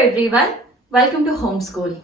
everyone, welcome to Homeschool.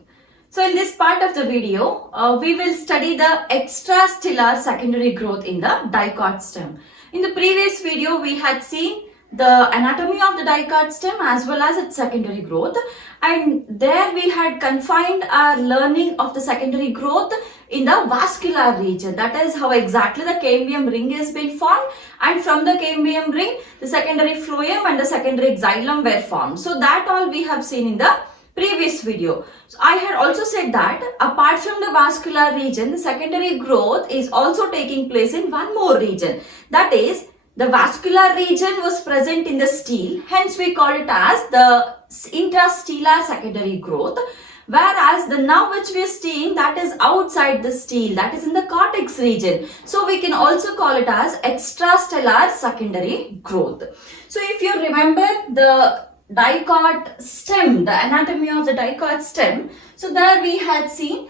So in this part of the video, we will study the extrastellar secondary growth in the dicot stem. In the previous video, we had seen the anatomy of the dicot stem as well as its secondary growth, and there we had confined our learning of the secondary growth in the vascular region. That is how exactly the cambium ring has been formed, and from the cambium ring the secondary phloem and the secondary xylem were formed. So that all we have seen in the previous video. So I had also said that apart from the vascular region, the secondary growth is also taking place in one more region. That is, the vascular region was present in the stele, hence we call it as the intrastellar secondary growth. Whereas the now which we are seeing, that is outside the stele, that is in the cortex region. So we can also call it as extrastellar secondary growth. So if you remember the dicot stem, the anatomy of the dicot stem, so there we had seen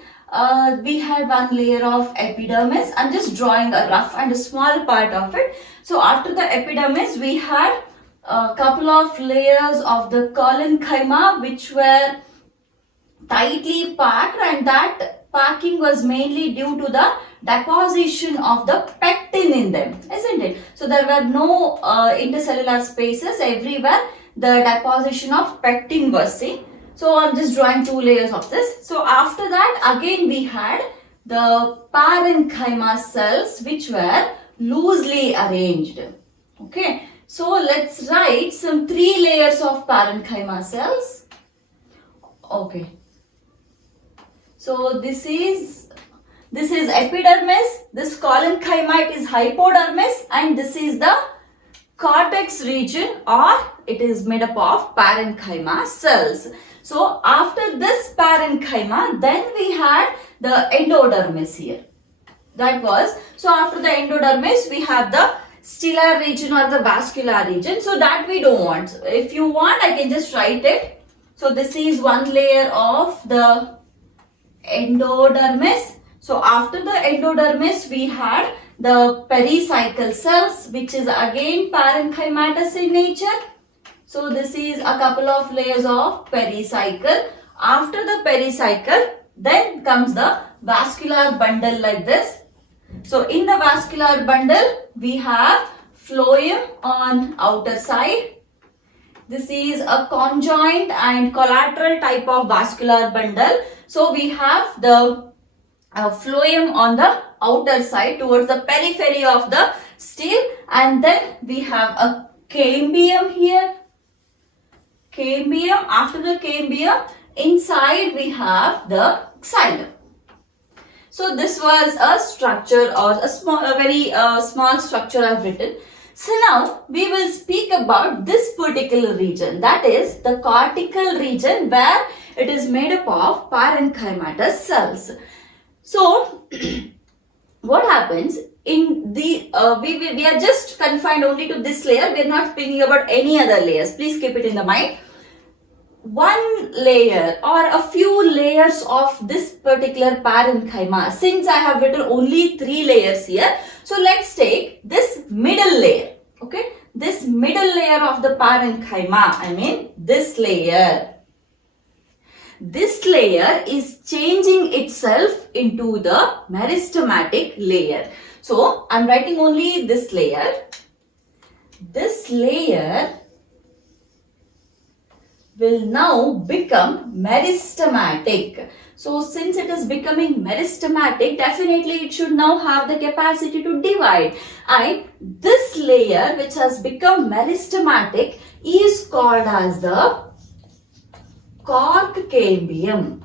we had one layer of epidermis. I'm just drawing a rough and a small part of it. So after the epidermis, we had a couple of layers of the collenchyma which were tightly packed, and that packing was mainly due to the deposition of the pectin in them, isn't it? So there were no intercellular spaces everywhere. The deposition of pectin was seen. So I'm just drawing two layers of this. So after that, again we had the parenchyma cells which were loosely arranged. Okay, so let's write some 3 layers of parenchyma cells. Okay, so this is epidermis, this collenchyma is hypodermis, and this is the cortex region, or it is made up of parenchyma cells. So after this parenchyma, then we had the endodermis here. That was, so after the endodermis, we have the stellar region or the vascular region. So that we don't want. If you want, I can just write it. So this is one layer of the endodermis. So after the endodermis, we had the pericycle cells, which is again parenchymatous in nature. So this is a couple of layers of pericycle. After the pericycle, then comes the vascular bundle like this. So in the vascular bundle, we have phloem on outer side. This is a conjoined and collateral type of vascular bundle. So we have the phloem on the outer side towards the periphery of the stele, and then we have a cambium here. Cambium. After the cambium, inside we have the xylem. So this was a structure, or a very small structure I've written. So now we will speak about this particular region, that is the cortical region, where it is made up of parenchymatous cells. So what happens in the we are just confined only to this layer. We are not speaking about any other layers. Please keep it in the mind. One layer or a few layers of this particular parenchyma, since I have written only 3 layers here, so let's take this middle layer. Okay, this middle layer of the parenchyma, this layer. This layer is changing itself into the meristematic layer. So I'm writing only this layer. This layer will now become meristematic. So since it is becoming meristematic, definitely it should now have the capacity to divide. And this layer which has become meristematic is called as the cork cambium.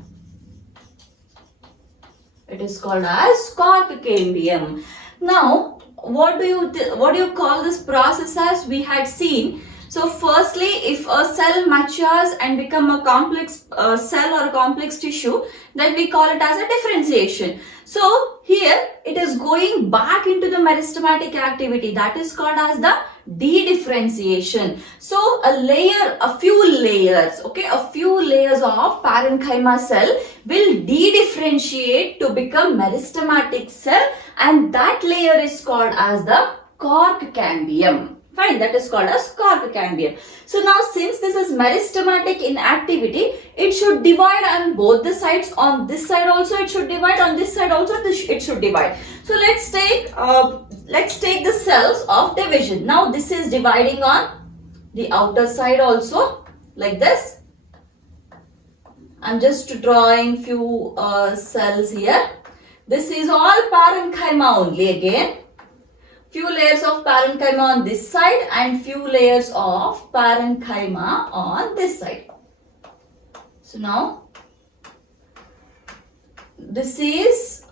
It is called as cork cambium. Now, what do you call this process as? We had seen. So firstly, if a cell matures and become a complex cell or a complex tissue, then we call it as a differentiation. So here it is going back into the meristematic activity, that is called as the de-differentiation. So a few layers of parenchyma cell will de-differentiate to become meristematic cell, and that layer is called as the cork cambium. Fine, that is called as cork cambium. So now since this is meristematic inactivity, it should divide on both the sides. On this side also it should divide, on this side also it should divide. So let's take the cells of division. Now this is dividing on the outer side also, like this. I'm just drawing few cells here. This is all parenchyma only again. Few layers of parenchyma on this side and few layers of parenchyma on this side. So now this is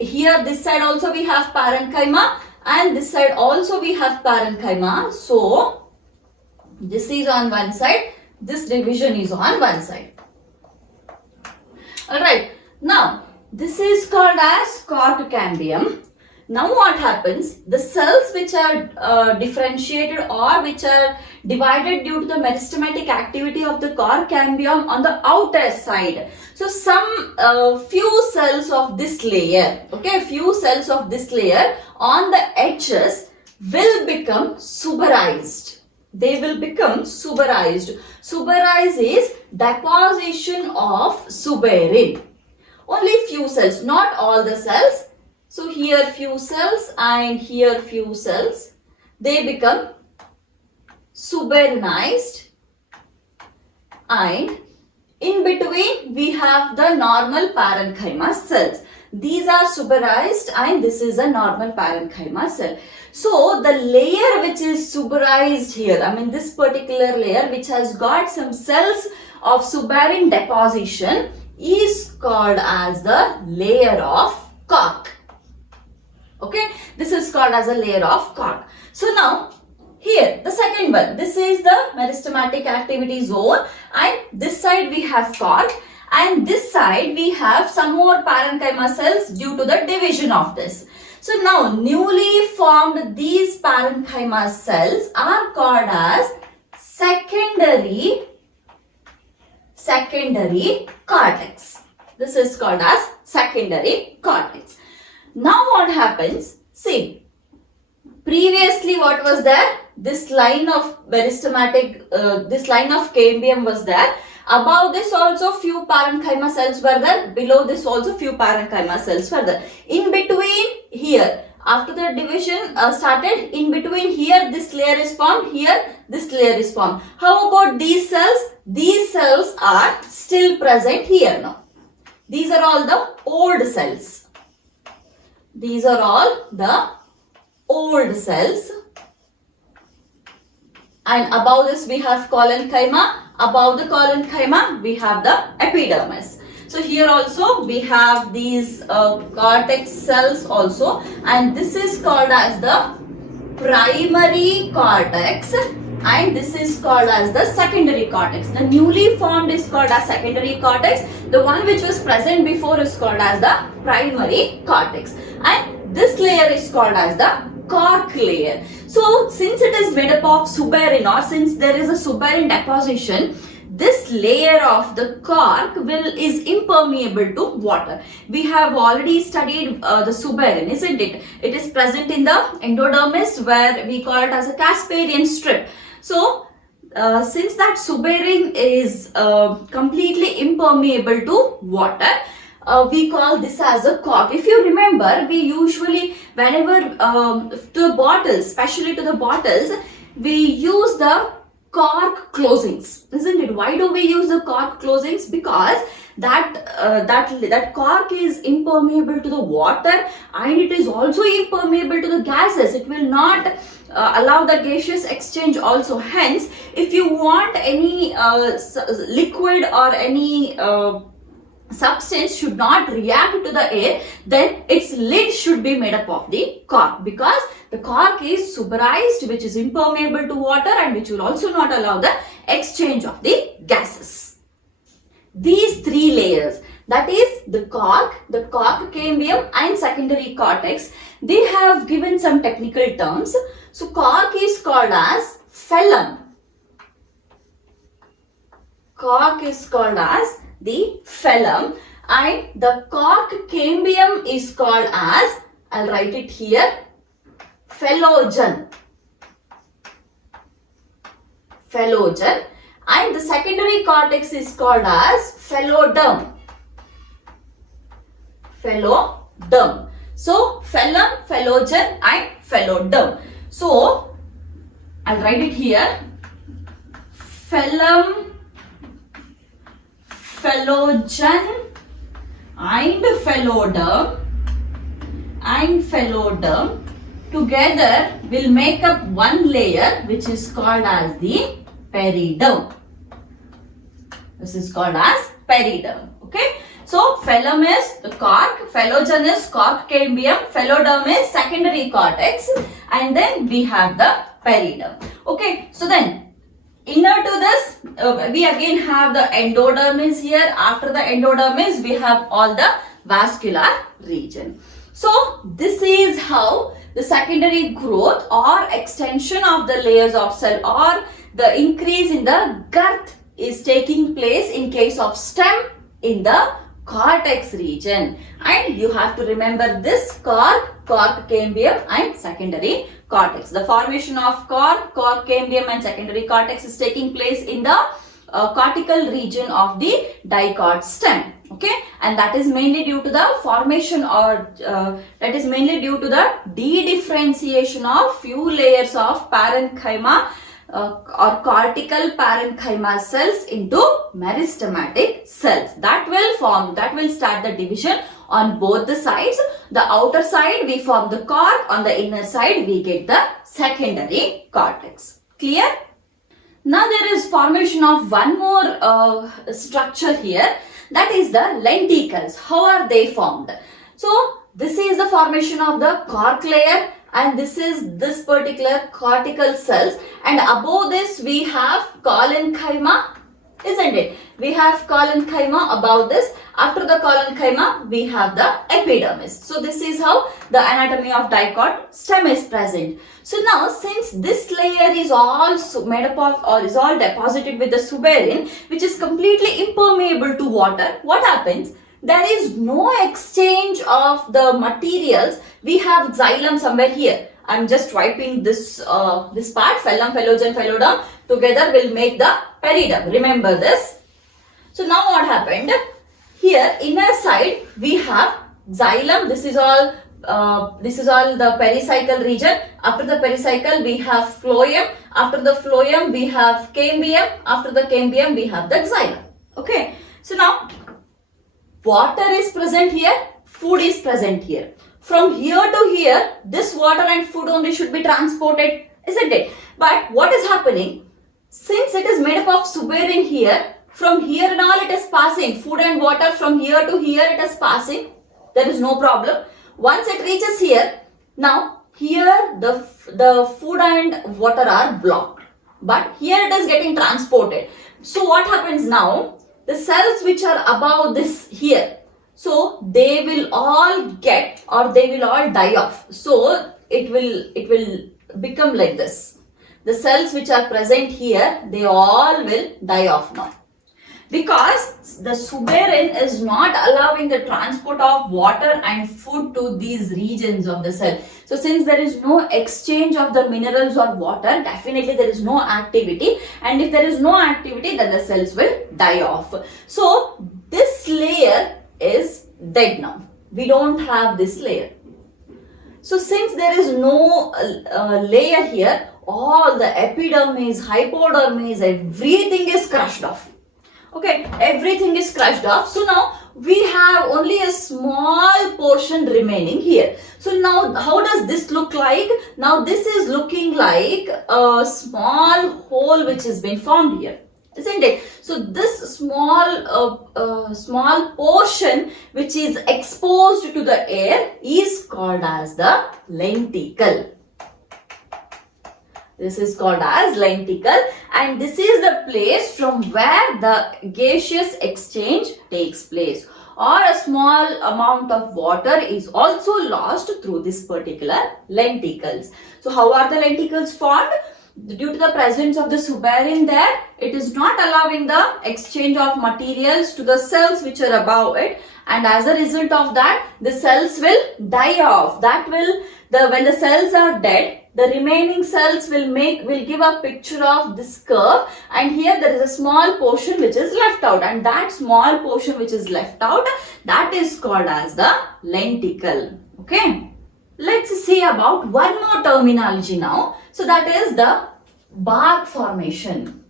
here, this side also we have parenchyma and this side also we have parenchyma. So this is on one side, this division is on one side. Alright, now this is called as cork cambium. Now what happens? The cells which are differentiated or which are divided due to the meristematic activity of the cork cambium on the outer side. So some few cells of this layer, okay, few cells of this layer on the edges will become suberized. They will become suberized. Suberize is deposition of suberin. Only few cells, not all the cells. So here few cells and here few cells. They become suberinized, and in between we have the normal parenchyma cells. These are suberized and this is a normal parenchyma cell. So the layer which is suberized here, I mean this particular layer which has got some cells of suberin deposition is called as the layer of cork. Okay, this is called as a layer of cork. So now here the second one, this is the meristematic activity zone and this side we have cork and this side we have some more parenchyma cells due to the division of this. So now newly formed these parenchyma cells are called as secondary cortex. This is called as secondary cortex. Now what happens? See, previously what was there? This line of meristematic, this line of cambium was there. Above this also few parenchyma cells were there. Below this also few parenchyma cells were there. In between here, after the division started, in between here this layer is formed, here this layer is formed. How about these cells? These cells are still present here now. These are all the old cells. These are all the old cells. And above this we have collenchyma. Above the collenchyma we have the epidermis. So here also we have these cortex cells also, and this is called as the primary cortex and this is called as the secondary cortex. The newly formed is called as secondary cortex. The one which was present before is called as the primary cortex, and this layer is called as the cork layer. So since it is made up of suberin, or since there is a suberin deposition, this layer of the cork is impermeable to water. We have already studied the suberin, isn't it? It is present in the endodermis, where we call it as a Casparian strip. So since that suberin is completely impermeable to water, we call this as a cork. If you remember, we usually, whenever to the bottles, especially to the bottles, we use the cork closings, isn't it? Why do we use the cork closings? Because that cork is impermeable to the water and it is also impermeable to the gases. It will not allow the gaseous exchange also. Hence, if you want any liquid or any substance should not react to the air, then its lid should be made up of the cork, because the cork is suberized, which is impermeable to water and which will also not allow the exchange of the gases. These three layers, that is the cork cambium and secondary cortex, they have given some technical terms. So cork is called as phellem. Cork is called as the phellem, and the cork cambium is called as, I'll write it here, phellogen. phellogen, and the secondary cortex is called as phelloderm. Phelloderm. So phellum, phellogen and phelloderm. So I'll write it here. Phellum, phellogen and phelloderm together will make up one layer which is called as the periderm. This is called as periderm. Okay. So phellum is the cork, phellogen is cork cambium, phelloderm is secondary cortex, and then we have the periderm. Okay. So then inner to this, we again have the endodermis here. After the endodermis, we have all the vascular region. So this is how the secondary growth or extension of the layers of cell or the increase in the girth is taking place in case of stem in the cortex region. And you have to remember this cork cambium and secondary cortex. The formation of cork cambium and secondary cortex is taking place in the cortical region of the dicot stem. Okay, and that is mainly due to the formation or that is mainly due to the de-differentiation of few layers of parenchyma or cortical parenchyma cells into meristematic cells. That will start the division on both the sides. The outer side we form the cork, on the inner side we get the secondary cortex. Clear? Now there is formation of one more structure here, that is the lenticles. How are they formed? So this is the formation of the cork layer, and this is this particular cortical cells, and above this we have collenchyma, isn't it? We have collenchyma above this. After the collenchyma we have the epidermis. So this is how the anatomy of dicot stem is present. So now since this layer is all made up of or is all deposited with the suberin, which is completely impermeable to water, what happens? There is no exchange of the materials. We have xylem somewhere here. I'm just wiping this this part, phellum, phellogen, phelloderm together will make the periderm. Remember this. So now what happened? Here inner side we have xylem. This is all the pericycle region. After the pericycle we have phloem. After the phloem we have cambium. After the cambium we have the xylem. Okay. So now water is present here, food is present here. From here to here, this water and food only should be transported, isn't it? But what is happening? Since it is made up of suberin here, from here and all it is passing. Food and water from here to here it is passing. There is no problem. Once it reaches here, now here the food and water are blocked. But here it is getting transported. So what happens now? The cells which are above this here, so they will all get or they will all die off. So it will become like this. The cells which are present here, they all will die off now. Because the suberin is not allowing the transport of water and food to these regions of the cell. So since there is no exchange of the minerals or water, definitely there is no activity, and if there is no activity then the cells will die off. So this layer is dead now. We don't have this layer. So since there is no layer here, all the epidermis, hypodermis, everything is crushed off. Okay, everything is crushed off. So now we have only a small portion remaining here. So now how does this look like? Now this is looking like a small hole which has been formed here, isn't it? So this small portion which is exposed to the air is called as the lenticle. This is called as lenticle, and this is the place from where the gaseous exchange takes place, or a small amount of water is also lost through this particular lenticles. So how are the lenticles formed? Due to the presence of the suberin there, it is not allowing the exchange of materials to the cells which are above it, and as a result of that the cells will die off. When the cells are dead, the remaining cells will give a picture of this curve, and here there is a small portion which is left out, and that small portion which is left out, that is called as the lenticle. Okay, let's see about one more terminology now. So that is the bark formation.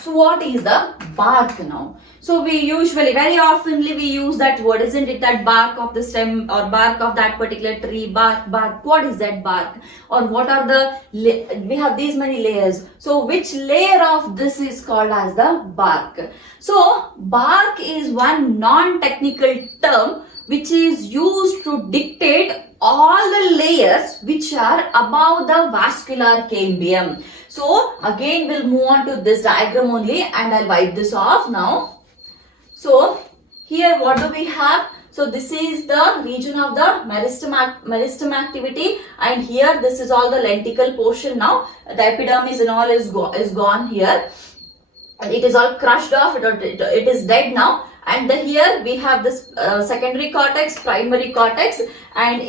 So what is the bark now? So we usually, very oftenly we use that word, isn't it? That bark of the stem or bark of that particular tree, bark. What is that bark? Or what are the, we have these many layers. So which layer of this is called as the bark? So bark is one non-technical term which is used to dictate all the layers which are above the vascular cambium. So again we'll move on to this diagram only, and I'll wipe this off now. So here what do we have? So this is the region of the meristem activity, and here this is all the lenticle portion now. The epidermis and all is gone here. It is all crushed off, it is dead now. And here we have this secondary cortex, primary cortex, and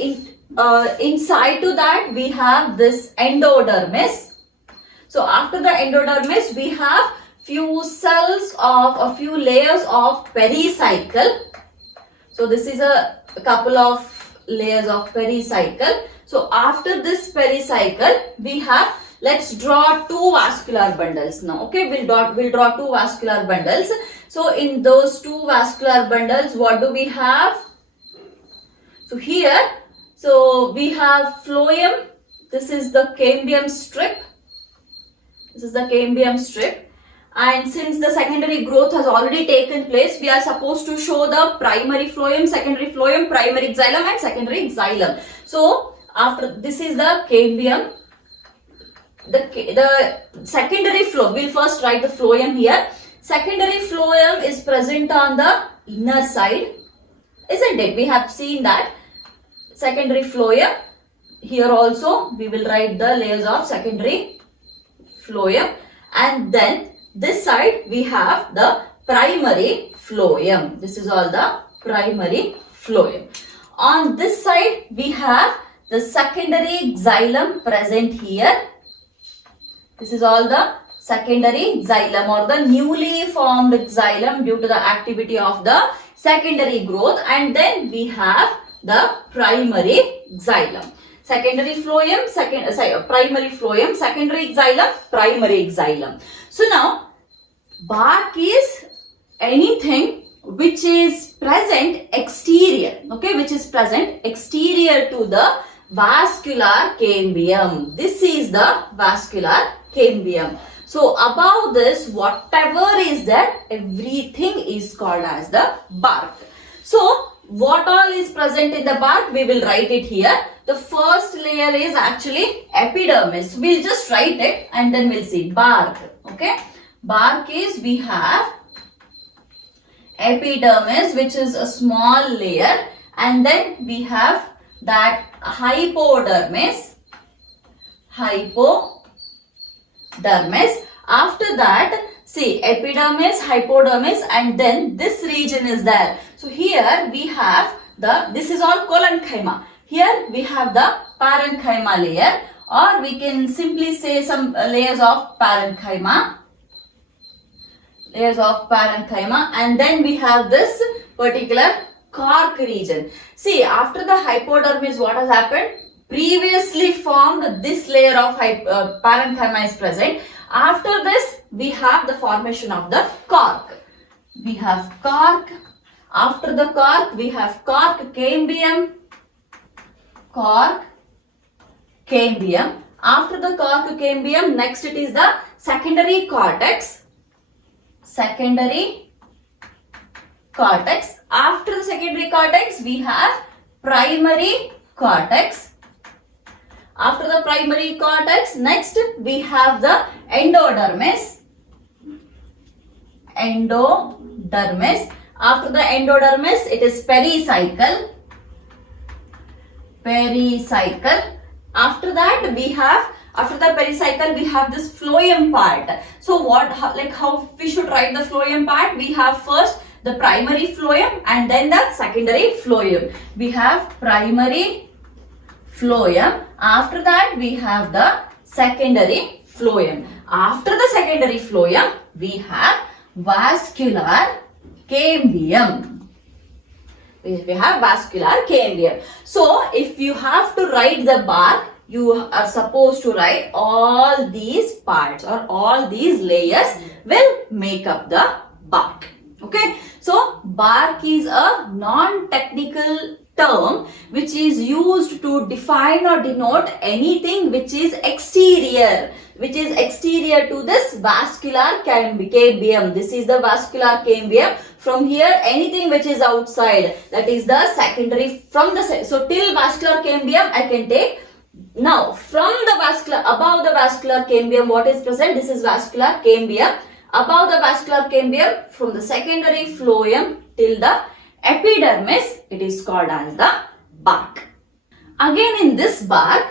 inside to that we have this endodermis. So after the endodermis we have few layers of pericycle. So this is a couple of layers of pericycle. So after this pericycle we have, let's draw two vascular bundles now. Okay, we'll draw two vascular bundles. So in those two vascular bundles, what do we have? So here, so we have phloem. This is the cambium strip. This is the cambium strip. And since the secondary growth has already taken place, we are supposed to show the primary phloem, secondary phloem, primary xylem and secondary xylem. So after this is the cambium. The secondary phloem, we'll first write the phloem here. Secondary phloem is present on the inner side, isn't it? We have seen that. Secondary phloem. Here also we will write the layers of secondary phloem, and then this side we have the primary phloem. This is all the primary phloem. On this side we have the secondary xylem present here. This is all the secondary xylem or the newly formed xylem due to the activity of the secondary growth, and then we have the primary xylem. Secondary phloem, primary phloem, secondary xylem, primary xylem. So now bark is anything which is present exterior, okay, which is present exterior to the vascular cambium. This is the vascular cambium. So above this, whatever is there, everything is called as the bark. So what all is present in the bark, we will write it here. The first layer is actually epidermis. We'll just write it and then we'll see bark. Okay, bark is, we have epidermis, which is a small layer, and then we have that hypodermis. After that, see, epidermis, hypodermis, and then this region is there. So here we have this is all collenchyma. Here we have the parenchyma layer, or we can simply say some layers of parenchyma. And then we have this particular cork region. See, after the hypodermis, what has happened? Previously formed this layer of parenchyma is present. After this, we have the formation of the cork. We have cork. After the cork, we have cork cambium. After the cork cambium, next it is the secondary cortex. After the secondary cortex, we have primary cortex. After the primary cortex, next we have the endodermis. After the endodermis, it is pericycle. After that, we have, after the pericycle, we have this phloem part. So how we should write the phloem part? We have first the primary phloem and then the secondary phloem. We have primary phloem. After that, we have the secondary phloem. After the secondary phloem, we have vascular cambium. We have vascular cambium. So, if you have to write the bark, you are supposed to write all these parts or all these layers will make up the bark. Okay, so bark is a non-technical term which is used to define or denote anything which is exterior to this vascular cambium. This is the vascular cambium. From here, anything which is outside, that is the secondary from the, so till vascular cambium I can take. Now from the vascular, above the vascular cambium, what is present? This is vascular cambium. Above the vascular cambium, from the secondary phloem till the epidermis, it is called as the bark. Again, in this bark,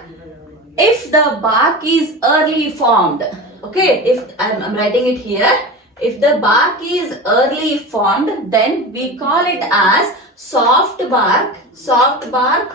if the bark is early formed, okay, if I'm writing it here, if the bark is early formed, then we call it as soft bark,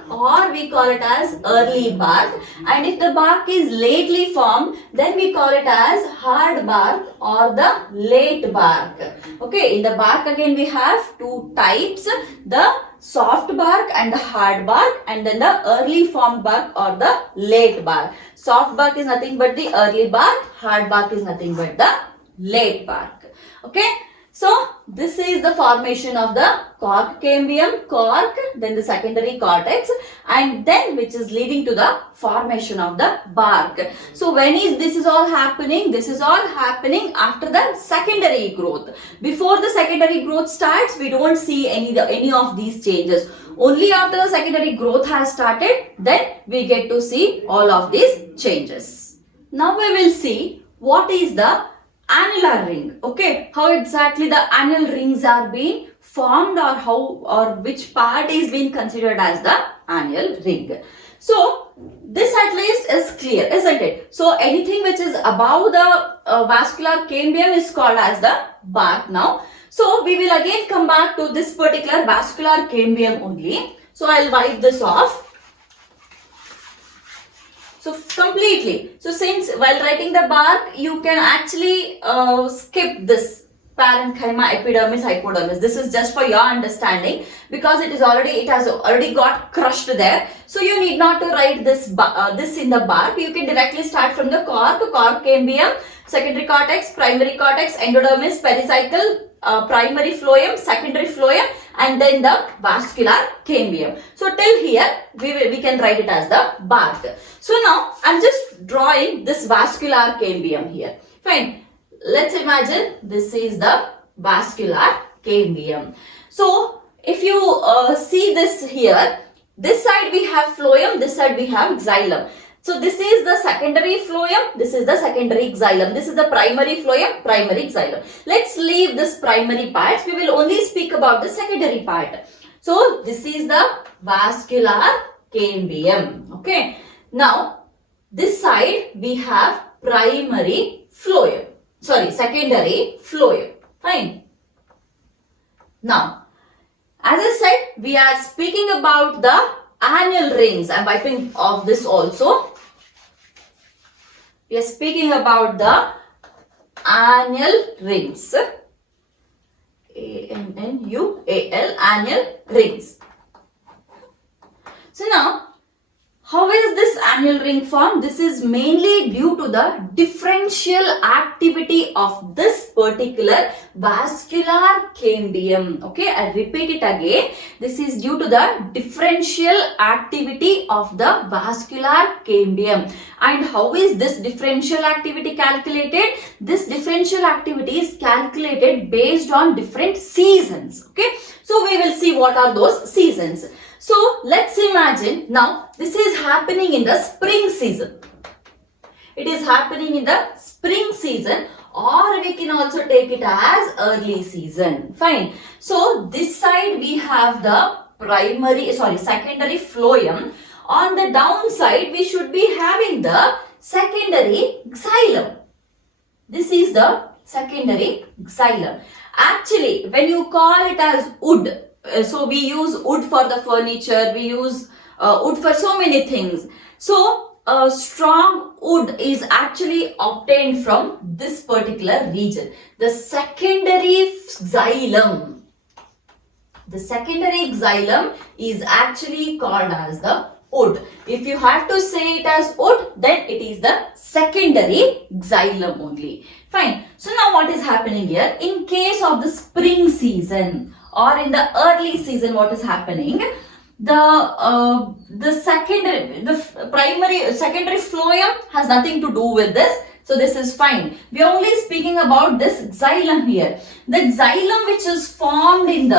or we call it as early bark. And if the bark is lately formed, then we call it as hard bark or the late bark. Okay, in the bark again we have two types, the soft bark and the hard bark, and then the early formed bark or the late bark. Soft bark is nothing but the early bark, hard bark is nothing but the late bark. Okay, so this is the formation of the cork cambium, cork, then the secondary cortex, and then which is leading to the formation of the bark. So when is this all happening? This is all happening after the secondary growth. Before the secondary growth starts, we don't see any of these changes. Only after the secondary growth has started, then we get to see all of these changes. Now we will see what is the annular ring. Okay, how exactly the annual rings are being formed, or how or which part is being considered as the annual ring. So this at least is clear, isn't it? So anything which is above the vascular cambium is called as the bark now. So we will again come back to this particular vascular cambium only. So I'll wipe this off. So completely. So since while writing the bark, you can actually skip this parenchyma, epidermis, hypodermis. This is just for your understanding because it has already got crushed there. So you need not to write this in the bark. You can directly start from the cork cambium, secondary cortex, primary cortex, endodermis, pericycle, primary phloem, secondary phloem, and then the vascular cambium. So till here we can write it as the bark. So now I'm just drawing this vascular cambium here. Fine. Let's imagine this is the vascular cambium. So if you see this here, this side we have phloem, this side we have xylem. So this is the secondary phloem, this is the secondary xylem, this is the primary phloem, primary xylem. Let's leave this primary parts, we will only speak about the secondary part. So this is the vascular cambium. Okay. Now this side we have primary phloem. Secondary phloem. Fine. Now, as I said, we are speaking about the annual rings. I'm wiping off this also. We are speaking about the annual rings. A-N-N-U-A-L, annual rings. So now, how is this annual ring formed? This is mainly due to the differential activity of this particular vascular cambium. Okay, I repeat it again. This is due to the differential activity of the vascular cambium. And how is this differential activity calculated? This differential activity is calculated based on different seasons. Okay, so we will see what are those seasons. So let's imagine now this is happening in the spring season. It is happening in the spring season, or we can also take it as early season. Fine. So this side we have the secondary phloem. On the downside we should be having the secondary xylem. This is the secondary xylem. Actually, when you call it as wood, so we use wood for the furniture, we use wood for so many things. So strong wood is actually obtained from this particular region, the secondary xylem. The secondary xylem is actually called as the wood. If you have to say it as wood, then it is the secondary xylem only. Fine. So now what is happening here? In case of the spring season or in the early season, what is happening? The secondary phloem has nothing to do with this. So this is fine. We are only speaking about this xylem here. The xylem which is formed in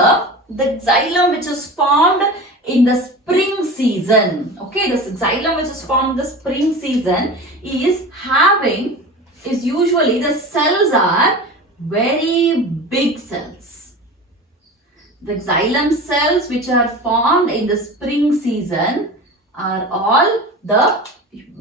the spring season. Okay, the xylem which is formed in the spring season is usually the cells are very big cells. The xylem cells which are formed in the spring season are all the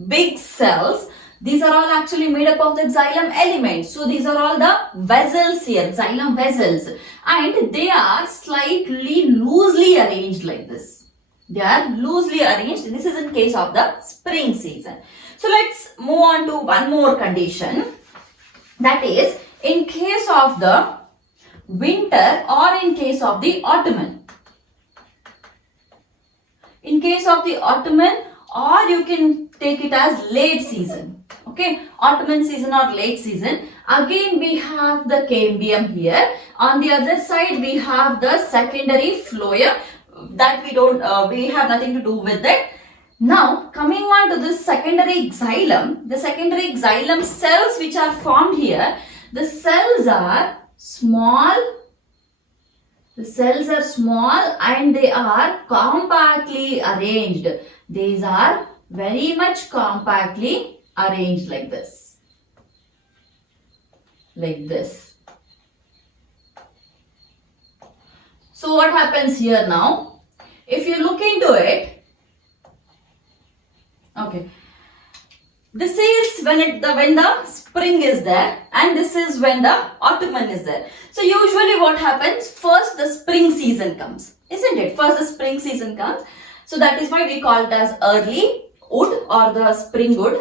big cells. These are all actually made up of the xylem elements. So these are all the vessels here, xylem vessels. And they are slightly loosely arranged like this. They are loosely arranged. This is in case of the spring season. So let's move on to one more condition. That is in case of the winter or in case of the autumn. In case of the autumn, or you can take it as late season. Okay, autumn season or late season. Again we have the cambium here. On the other side we have the secondary phloem that we have nothing to do with it. Now coming on to this secondary xylem, the secondary xylem cells which are formed here, the cells are small. The cells are small and they are compactly arranged. These are very much compactly arranged like this. Like this. So what happens here now? If you look into it, okay, this is when the spring is there and this is when the autumn is there. So usually what happens? First the spring season comes, isn't it? First the spring season comes. So that is why we call it as early wood or the spring wood.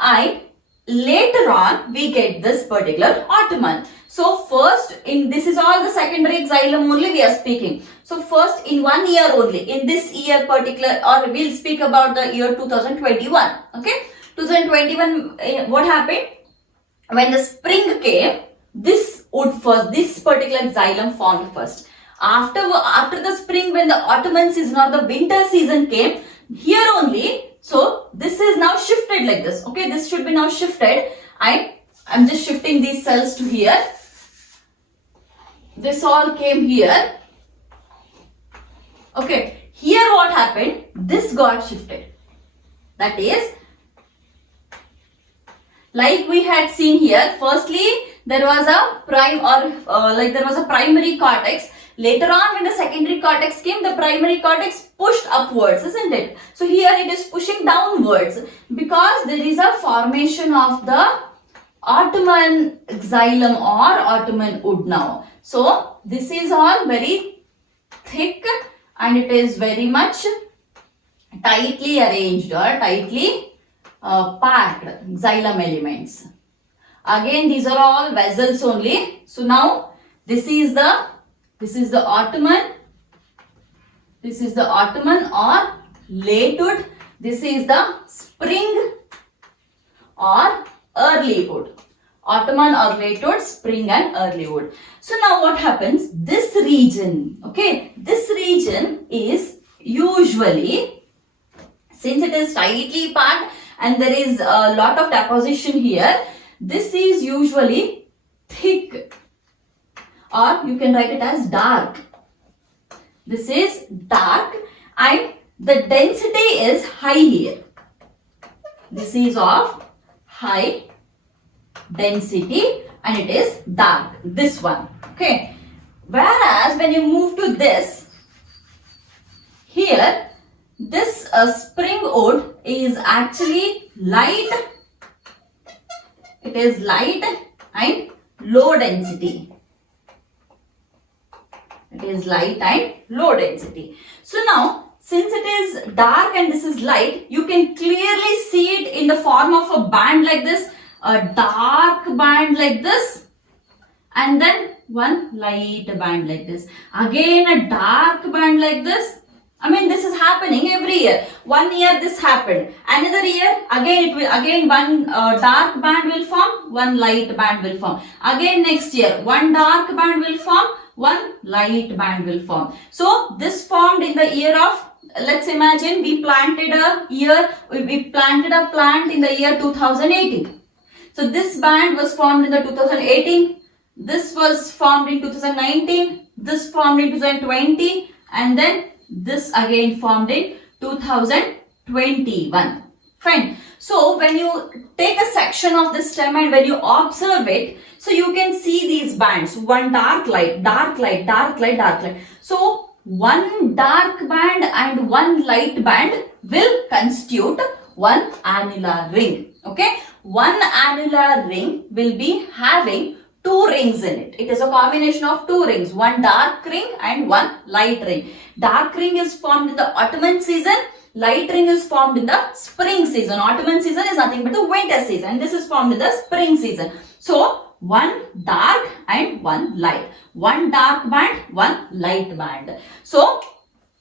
And later on we get this particular autumn. So first this is all the secondary xylem only we are speaking. So first in 1 year only, in this year particular, or we'll speak about the year 2021. Okay, 2021, what happened? When the spring came, this wood first, this particular xylem formed first. After the spring, when the autumn season or the winter season came, here only, so this is now shifted like this. Okay, this should be now shifted. I'm just shifting these cells to here. This all came here. Okay, here what happened? This got shifted. That is, like we had seen here, firstly there was a primary cortex. Later on when the secondary cortex came, the primary cortex pushed upwards, isn't it? So here it is pushing downwards because there is a formation of the autumn xylem or autumn wood now. So this is all very thick and it is very much tightly arranged or tightly packed xylem elements. Again these are all vessels only. So now this is the autumn. This is the autumn or late wood. This is the spring or early wood. Autumn or late wood, spring and early wood. So now what happens? This region, okay, this region is usually, since it is tightly packed and there is a lot of deposition here, this is usually thick, or you can write it as dark. This is dark and the density is high here. This is of high density and it is dark, this one. Okay, whereas when you move to this, here this spring wood is actually light. It is light and low density. It is light and low density. So now since it is dark and this is light, you can clearly see it in the form of a band like this, a dark band like this, and then one light band like this. Again a dark band like this. I mean, this is happening every year. 1 year this happened. Another year, again it will, again one dark band will form, one light band will form. Again next year, one dark band will form, one light band will form. So this formed in the year of, let's imagine we planted a plant in the year 2018. So this band was formed in the 2018. This was formed in 2019. This formed in 2020, and then this again formed in 2021. Fine. So when you take a section of the stem and when you observe it, so you can see these bands, one dark light, dark light, dark light, dark light. So one dark band and one light band will constitute one annular ring. Okay, one annular ring will be having two rings in it. It is a combination of two rings, one dark ring and one light ring. Dark ring is formed in the autumn season, light ring is formed in the spring season. Autumn season is nothing but the winter season, and this is formed in the spring season. So one dark and one light, one dark band, one light band. So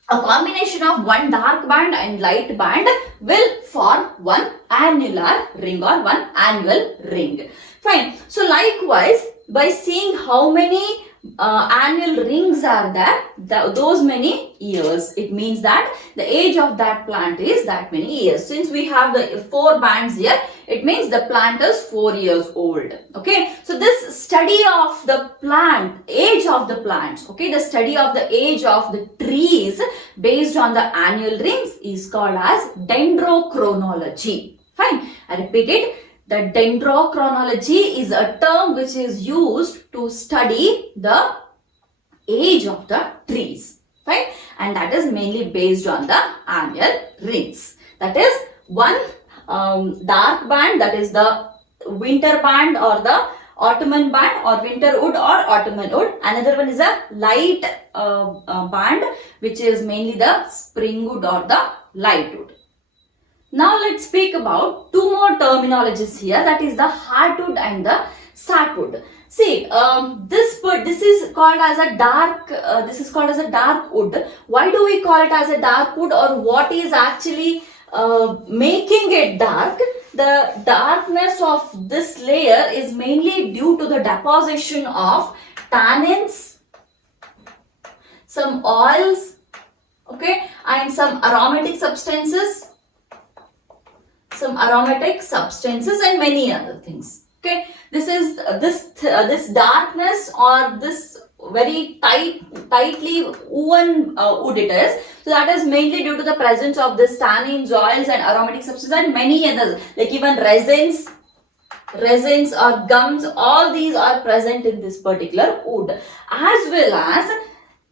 a combination of one dark band and light band will form one annular ring or one annual ring. Fine. So likewise, by seeing how many annual rings are there, those many years, it means that the age of that plant is that many years. Since we have the 4 bands here, it means the plant is 4 years old. Okay, so this study of the plant, age of the plants, okay, the study of the age of the trees based on the annual rings is called as dendrochronology. Fine, I repeat it. The dendrochronology is a term which is used to study the age of the trees, right? And that is mainly based on the annual rings. That is one dark band, that is the winter band or the autumn band or winter wood or autumn wood. Another one is a light band, which is mainly the spring wood or the light wood. Now let's speak about 2 more terminologies here, that is the heartwood and the sapwood. See, this is called as a dark wood. Why do we call it as a dark wood, or what is actually making it dark? The darkness of this layer is mainly due to the deposition of tannins, some oils, okay, and some aromatic substances and many other things. Okay, this is this darkness or this very tightly woven wood it is. So that is mainly due to the presence of this tannins, oils and aromatic substances and many others, like even resins or gums. All these are present in this particular wood, as well as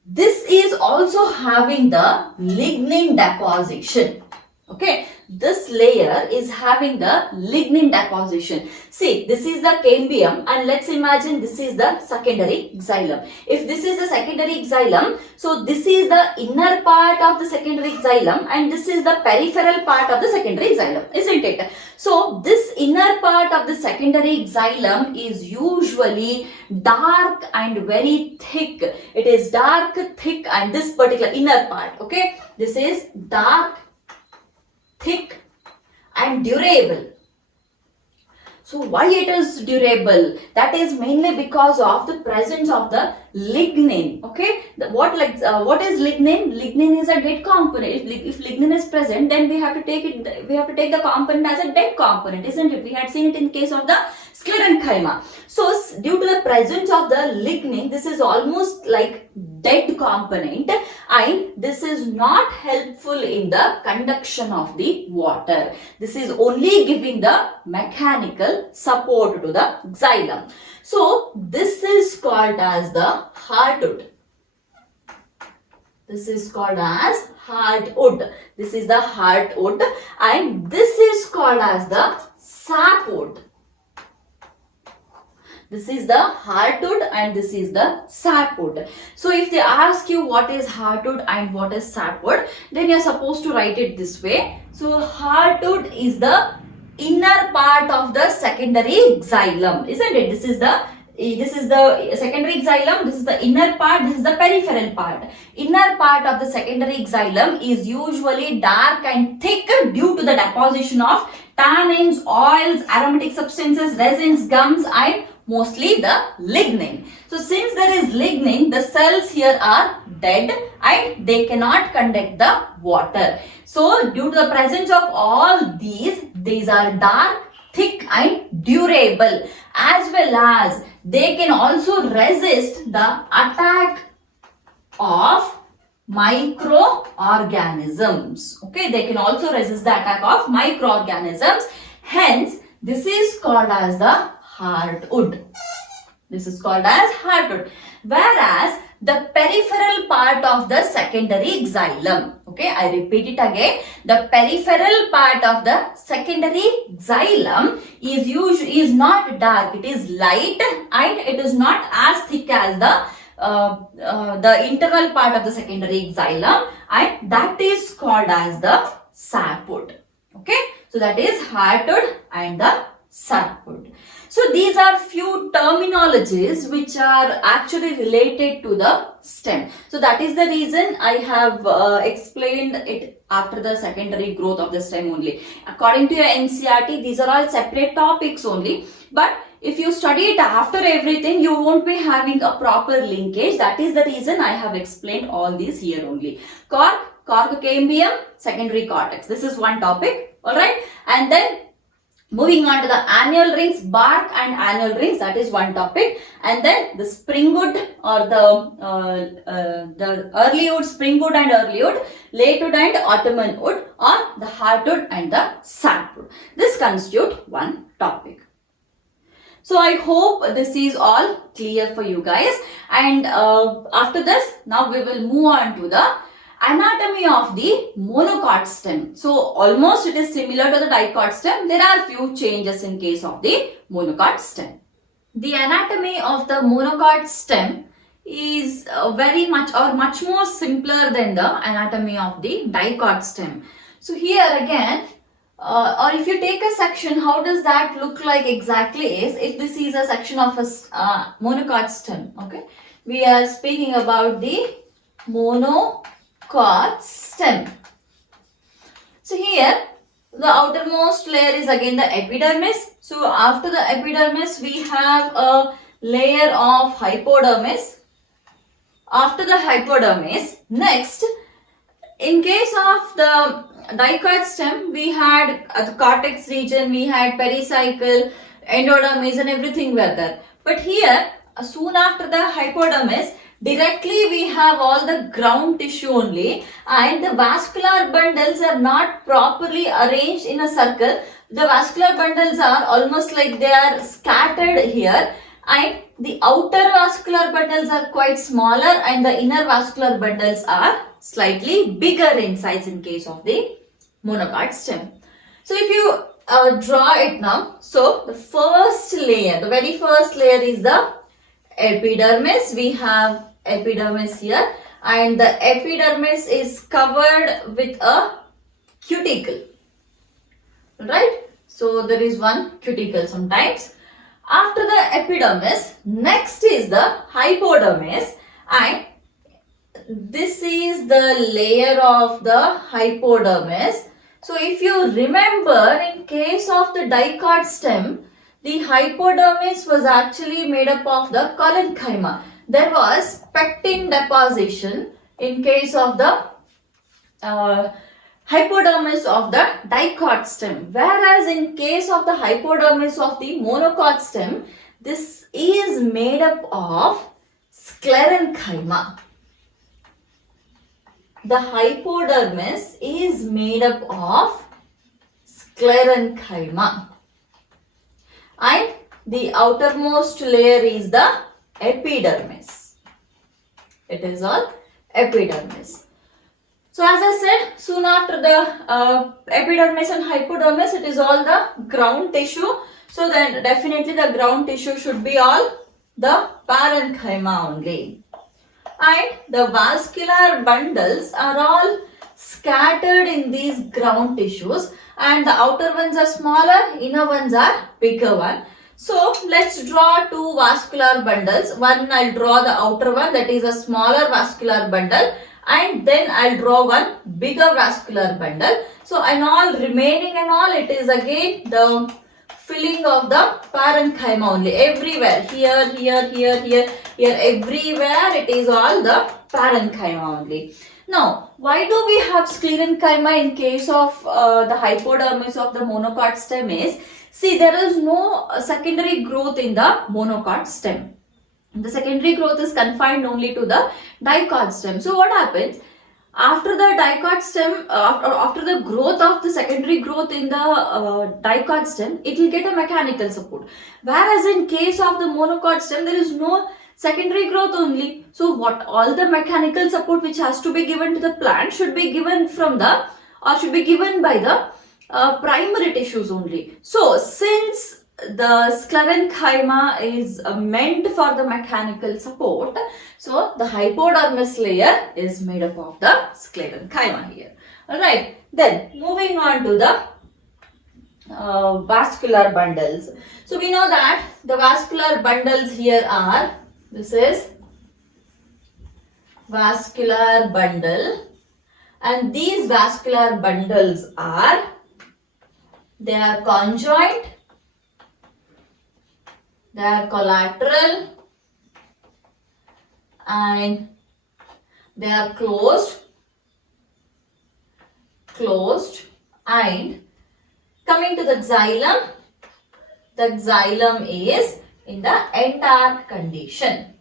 this is also having the lignin deposition. Okay, this layer is having the lignin deposition. See, this is the cambium, and let's imagine this is the secondary xylem. If this is the secondary xylem, so this is the inner part of the secondary xylem and this is the peripheral part of the secondary xylem, isn't it? So this inner part of the secondary xylem is usually dark and very thick. It is dark, thick, and this particular inner part, okay, this is dark, thick and durable. So why it is durable? That is mainly because of the presence of the lignin. Okay, what is lignin? Lignin is a dead component. If lignin is present, then we have to take it. We have to take the component as a dead component, isn't it? We had seen it in case of the sclerenchyma. So due to the presence of the lignin, this is almost like dead component, and this is not helpful in the conduction of the water. This is only giving the mechanical support to the xylem. So this is called as the heartwood. This is called as heartwood. This is the heartwood, and this is called as the sapwood. This is the heartwood and this is the sapwood. So if they ask you what is heartwood and what is sapwood, then you are supposed to write it this way. So heartwood is the inner part of the secondary xylem, isn't it? This is the secondary xylem, this is the inner part, this is the peripheral part. Inner part of the secondary xylem is usually dark and thick due to the deposition of tannins, oils, aromatic substances, resins, gums and mostly the lignin. So since there is lignin, the cells here are dead and they cannot conduct the water. So due to the presence of all these are dark, thick and durable, as well as they can also resist the attack of microorganisms. Okay, they can also resist the attack of microorganisms. Hence, this is called as the heartwood. This is called as heartwood. Whereas the peripheral part of the secondary xylem. Okay, I repeat it again. The peripheral part of the secondary xylem is not dark. It is light and it is not as thick as the internal part of the secondary xylem, and that is called as the sapwood. Okay, so that is heartwood and the sapwood. So these are few terminologies which are actually related to the stem. So that is the reason I have explained it after the secondary growth of the stem only. According to your NCERT, these are all separate topics only. But if you study it after everything, you won't be having a proper linkage. That is the reason I have explained all these here only. Cork, cambium, secondary cortex. This is one topic. Alright. And then moving on to the annual rings, bark and annual rings, that is one topic. And then the springwood or the early wood, springwood and early wood, late wood and autumn wood, or the heartwood and the sapwood. This constitute one topic. So I hope this is all clear for you guys. And after this, now we will move on to the anatomy of the monocot stem. So almost it is similar to the dicot stem. There are few changes in case of the monocot stem. The anatomy of the monocot stem is very much or much more simpler than the anatomy of the dicot stem. So here again, or if you take a section, how does that look like exactly is, if this is a section of a monocot stem, okay. We are speaking about the monocot stem. So here, the outermost layer is again the epidermis. So after the epidermis, we have a layer of hypodermis. After the hypodermis, next, in case of the dicot stem, we had the cortex region, we had pericycle, endodermis and everything were there. But here, soon after the hypodermis, directly we have all the ground tissue only, and the vascular bundles are not properly arranged in a circle. The vascular bundles are almost like they are scattered here, and the outer vascular bundles are quite smaller and the inner vascular bundles are slightly bigger in size in case of the monocot stem. So if you draw it now, so the first layer, the very first layer is the epidermis. We have epidermis here, and the epidermis is covered with a cuticle, right? So there is one cuticle sometimes. After the epidermis, next is the hypodermis, and this is the layer of the hypodermis. So if you remember, in case of the dicot stem, the hypodermis was actually made up of the collenchyma. There was pectin deposition in case of the hypodermis of the dicot stem. Whereas in case of the hypodermis of the monocot stem, this is made up of sclerenchyma. The hypodermis is made up of sclerenchyma. And the outermost layer is the epidermis. It is all epidermis. So as I said, soon after the epidermis and hypodermis, it is all the ground tissue. So then definitely the ground tissue should be all the parenchyma only. And the vascular bundles are all scattered in these ground tissues, and the outer ones are smaller, inner ones are bigger one. So let's draw two vascular bundles. One I'll draw the outer one, that is a smaller vascular bundle, and then I'll draw one bigger vascular bundle. So and all remaining and all, it is again the filling of the parenchyma only. Everywhere, here, everywhere it is all the parenchyma only. Now, why do we have sclerenchyma in case of the hypodermis of the monocot stem is, see, there is no secondary growth in the monocot stem. The secondary growth is confined only to the dicot stem. So what happens? After the dicot stem, after the growth of the secondary growth in the dicot stem, it will get a mechanical support. Whereas in case of the monocot stem, there is no secondary growth only. So what all the mechanical support which has to be given to the plant should be given from the, or should be given by the primary tissues only. So since the sclerenchyma is meant for the mechanical support, so the hypodermis layer is made up of the sclerenchyma here. Alright, then moving on to the vascular bundles. So we know that the vascular bundles here are, this is vascular bundle, and these vascular bundles are, they are conjoint, they are collateral, and they are closed, and coming to the xylem is in the end-arch condition.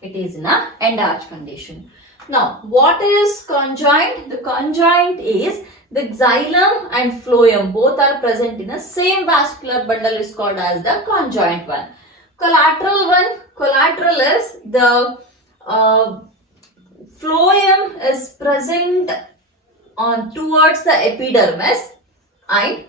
It is in a end-arch condition. Now, what is conjoint? The conjoint is the xylem and phloem both are present in the same vascular bundle is called as the conjoint one. Collateral is the phloem is present on towards the epidermis, and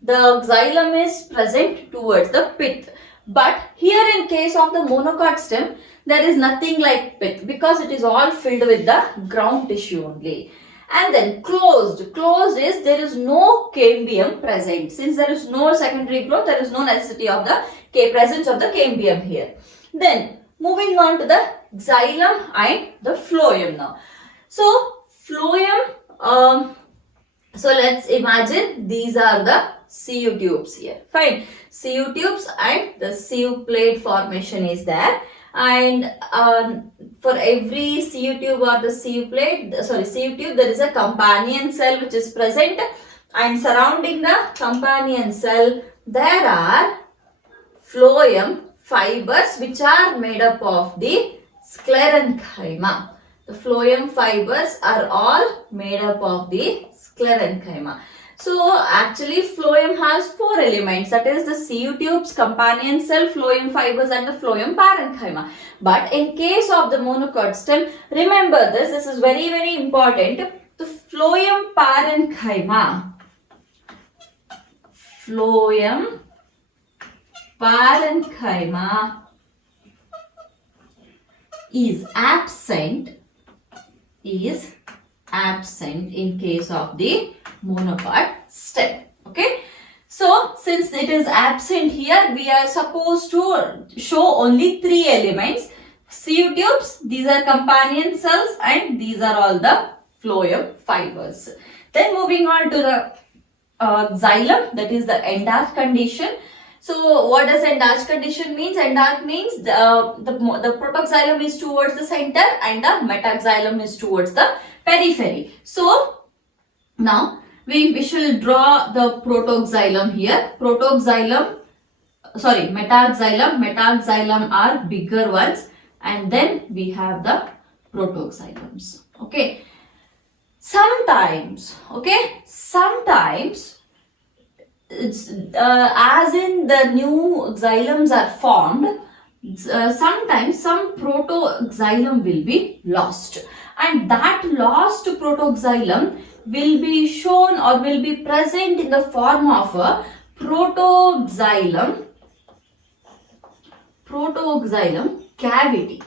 the xylem is present towards the pith. But here in case of the monocot stem, there is nothing like pith because it is all filled with the ground tissue only. And then closed is there is no cambium present. Since there is no secondary growth, there is no necessity of the presence of the cambium here. Then moving on to the xylem and the phloem now. So phloem, so let's imagine these are the CU tubes here. Fine. CU tubes and the CU plate formation is there. And for every CU tube or the CU plate, CU tube, there is a companion cell which is present, and surrounding the companion cell, there are phloem fibers which are made up of the sclerenchyma. The phloem fibers are all made up of the sclerenchyma. So actually phloem has four elements, that is the CU tubes, companion cell, phloem fibers and the phloem parenchyma. But in case of the monocot stem, remember this is very very important. The phloem parenchyma is absent in case of the monocot stem. Okay, so since it is absent here, we are supposed to show only three elements: CU tubes, these are companion cells, and these are all the phloem fibers. Then moving on to the xylem, that is the end-arch condition. So what does end-arch condition means? End-arch means the protoxylem is towards the center and the metaxylem is towards the periphery. So now we shall draw the protoxylem here. Metaxylem are bigger ones, and then we have the protoxylems. Okay. Sometimes it's as in the new xylems are formed, sometimes some protoxylem will be lost, and that lost protoxylem will be shown or will be present in the form of a protoxylem cavity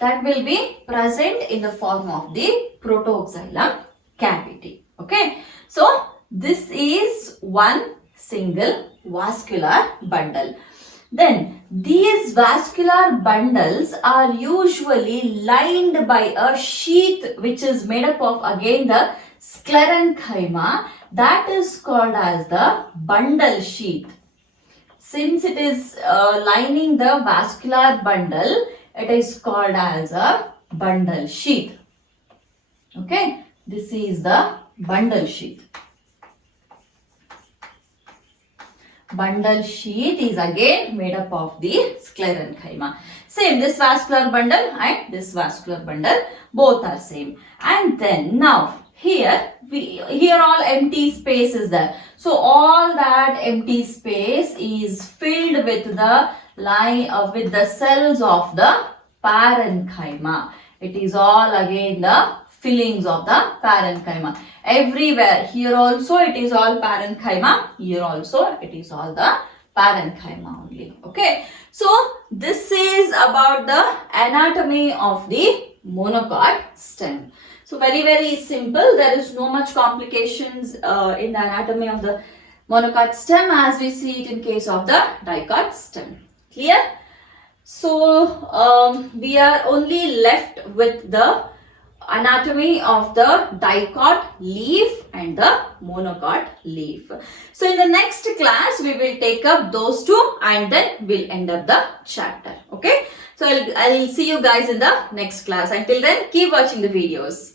that will be present in the form of the protoxylem cavity. Okay, so this is one single vascular bundle. Then these vascular bundles are usually lined by a sheath which is made up of again the sclerenchyma, that is called as the bundle sheath. Since it is lining the vascular bundle, it is called as a bundle sheath. Okay, this is the bundle sheath. Bundle sheath is again made up of the sclerenchyma. Same, this vascular bundle and this vascular bundle, both are same. And then now here all empty space is there. So all that empty space is filled with the with the cells of the parenchyma. It is all again the fillings of the parenchyma. Everywhere, here also it is all parenchyma, here also it is all the parenchyma only. Okay, so this is about the anatomy of the monocot stem. So very simple, there is no much complications in the anatomy of the monocot stem as we see it in case of the dicot stem. Clear? So we are only left with the anatomy of the dicot leaf and the monocot leaf. So in the next class we will take up those two and then we'll end up the chapter. Okay, so I'll see you guys in the next class. Until then, keep watching the videos.